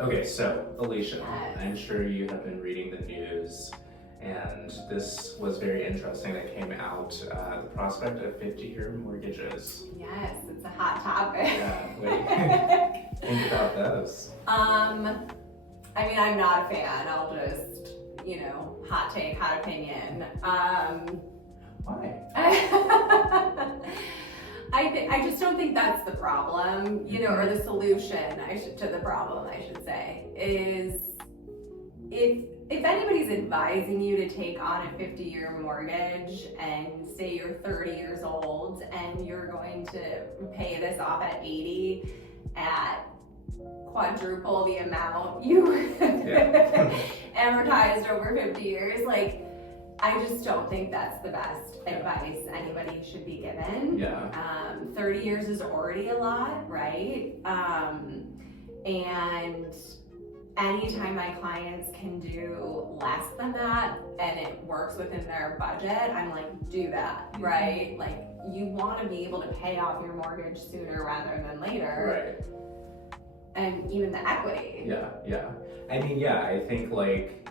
Okay, so Alicia, Yes. I'm sure you have been reading the news, and this was very interesting that came out, the prospect of 50-year mortgages. Yes, it's a hot topic. Yeah, what do you think about those? I mean, I'm not a fan. I'll just, hot take, hot opinion. Why? I just don't think that's the problem, or the solution to the problem, I should say, is if anybody's advising you to take on a 50-year mortgage and say you're 30 years old and you're going to pay this off at 80 at quadruple the amount you amortized over 50 years, like, I just don't think that's the best advice anybody should be given. 30 years is already a lot, right? And anytime my clients can do less than that and it works within their budget, I'm like, do that, right? Like, you want to be able to pay off your mortgage sooner rather than later. Right. And even the equity. Yeah. I mean, I think, like,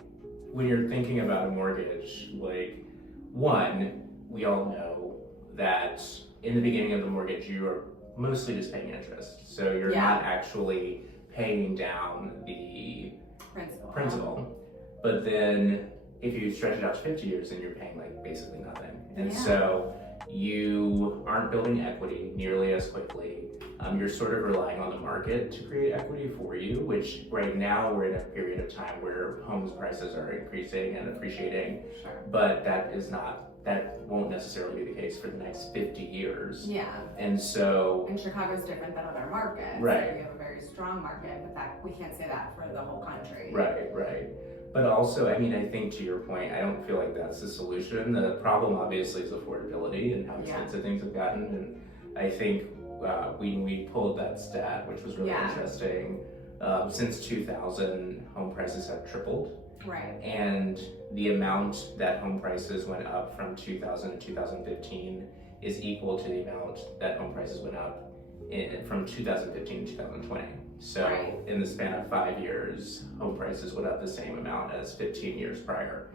when you're thinking about a mortgage, like, one, we all know that in the beginning of the mortgage, you are mostly just paying interest. So you're not actually paying down the principal. But then if you stretch it out to 50 years, then you're paying, like, basically nothing. And so you aren't building equity nearly as quickly. You're sort of relying on the market to create equity for you, which right now we're in a period of time where homes prices are increasing and appreciating. Sure. But that won't necessarily be the case for the next 50 years. Yeah. And so. And Chicago's different than other markets. Right. So we have a very strong market, but we can't say that for the whole country. Right. But also, I mean, I think to your point, I don't feel like that's the solution. The problem obviously is affordability and how expensive things have gotten. And I think when we pulled that stat, which was really interesting, since 2000, home prices have tripled. Right. And the amount that home prices went up from 2000 to 2015 is equal to the amount that home prices went up from 2015 to 2020. So in the span of 5 years, home prices went up the same amount as 15 years prior.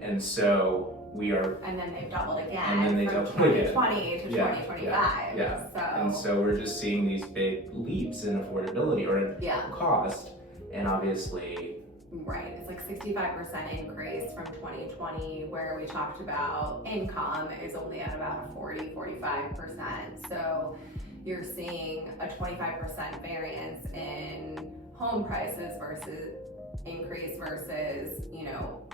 And so and then they've doubled again from 2020 to 2025. And so we're just seeing these big leaps in affordability or in cost, and obviously. Right, it's like 65% increase from 2020, where we talked about income is only at about a 45%. So you're seeing a 25% variance in home prices versus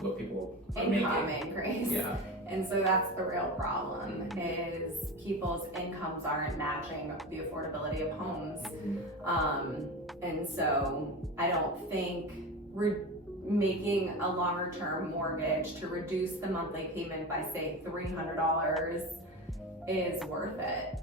what people are income making. Increase. And so that's the real problem, is people's incomes aren't matching the affordability of homes. And so I don't think making a longer term mortgage to reduce the monthly payment by, say, $300 is worth it.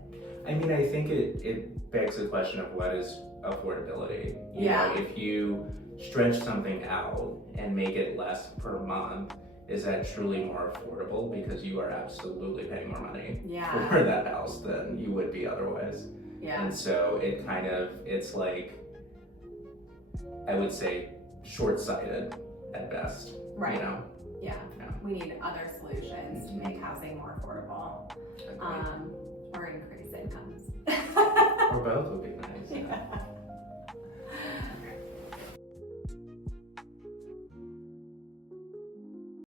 I mean, I think it begs the question of what is affordability. You know, if you stretch something out and make it less per month, is that truly more affordable? Because you are absolutely paying more money for that house than you would be otherwise. And so it's like, I would say, short-sighted at best. Right. We need other solutions to make housing more affordable. Or increase incomes. Or both would be nice.